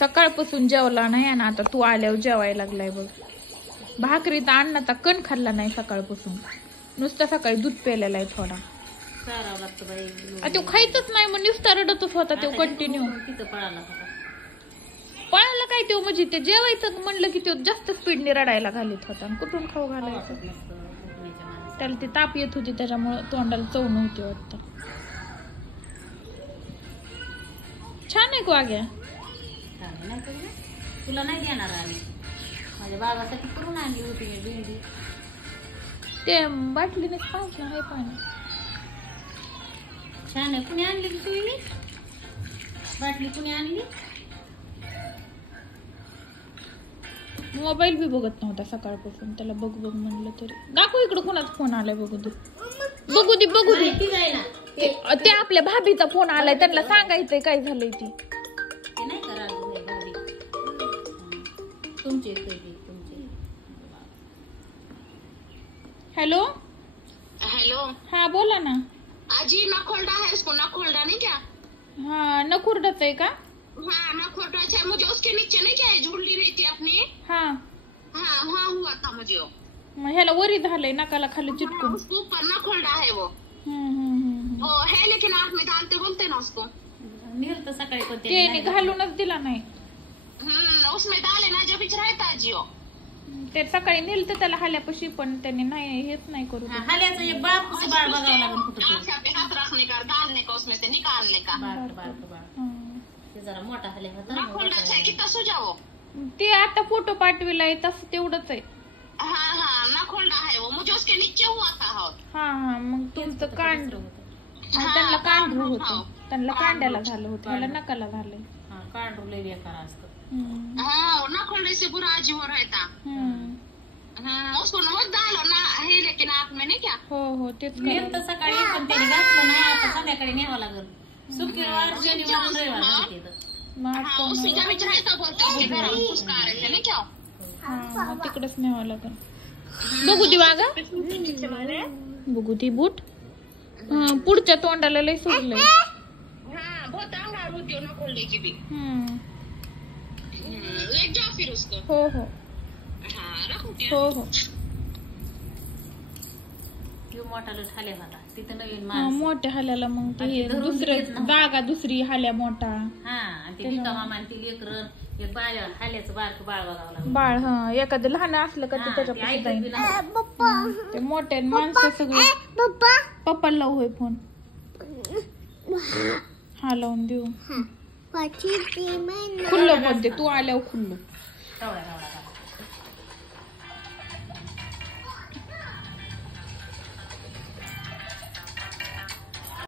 सकाळपासून जेवला नाही आणि आता तू आल्यावर जेवायला लागलाय बघ. भाकरी तर अन्नाचा कण खाल्ला नाही सकाळपासून, नुसतं सकाळी दूध प्यायलेला आहे थोडा. तो खायचंच नाही मग नुसता रडतच होता तो कंटिन्यू. पळायला काय तो म्हणजे ते जेवायचं म्हणलं की तो जास्त स्पीडने रडायला घालीत होता. कुठून खाऊ घालायचं त्याला, ती ताप येत होती त्याच्यामुळे तोंडाला चव नव्हती वाटतं. छान आहे वाग्या. तुला नाही देणार आम्ही, माझ्या बाबासाठी करून आणली होती मी भेंडी. ते बाटलीने पाजलं आहे पाणी. छान आहे. कुणी आणली तुम्ही? बाटली कुणी आणली? मोबाईल बी बघत नव्हता सकाळपासून, त्याला बघ बघ म्हणलं तरी. दाखव इकडं कोणाचा फोन आलाय बघू दे, बघू दे बघू दे. ते आपल्या भाभीचा फोन आलाय, त्यांना सांगायचंय काय झालंय ती. नाही करा तुमचे. हॅलो हेलो, हा बोला ना. आजी नखोल्डा है इसको, नखोल्डा नहीं क्या? हा नकुर्डाच आहे का? हाँ नखोल्डा है, मुझे उसके नीचे नहीं क्या है, झूली रही थी अपनी. हा हाँ हाँ हुआ था मुझे. मग ह्याला वरी झालंय नकाला खाली चिटकून. उसको ऊपर नखोल्डा है वो. वो है लेकिन आँख में डालते बोलते ना उसको. नेलतं सकाळी पण ते घालूनच दिला नाही. उसमें डाले ना जब रहता जियो. ते सकाळी नेलतं त्याला हाल्यापाशी, पण त्याने नाही हेच नाही करू. हाल्याचं एक बाळ कसं बाळ बघावं लागेल कुठं तरी. हाथ रखने का, डालने का, उसमें से निकालने का. बाळ ते जरा मोठा हाल्या होता. नखोल्डा है कितना सुझाव. ते आता फोटो पाठविलाय तसं तेवढंच आहे. हाँ हाँ नखोल्डा है वो, मुझे उसके नीचे हुआ था. हा हा मग तुमचं कांड त्यांना कांढरू होतं, त्यांना कांड्याला झालं होतं, ह्याला नकाला झालंय. कांढरू लय बेकार असतं. हाँ नखोल्डे से बुरा अजी हो रहता. उसको मत डालो ना है लेकिन आँख में नहीं क्या. हो तेच नेलतं सकाळी पण त्याने घातलं नाही. आता संध्याकाळी न्यावं लागेल. शुक्रवार शनिवार रविवार घालते. हाँ उसमें जब रहता बोलते उसके घर हम उसका आ रहे थे नहीं क्या. मग तिकडेच न्यावं लागेल. बघू दे वागा, बघू ती बूट. पुढच्या तोंडाला लय सुटलंय. हाँ बहुत अंगार होती है नखोल्डे की भी. लेट जाओ फिर उसको. हो हाँ रखो क्या. हो मोठा लट हाल्या होता तिथं नवीन माणूस. मोठ्या हाल्याला मग ते दुसरं जागा दुसरी हाल्या मोठा. हा ते बिका मामा ती लेकरं एक बाळ हाल्याचं बारक बाळ बघावं लागलं. बाळ हा एखादं लहान असलं का ते त्याच्यापाशी जाईल. ते मोठ्या माणसं सगळे. पप्पा लावू होय फोन. हा लावून देऊ. खुल्लं पण ते तू आल्यावर खुल्लं.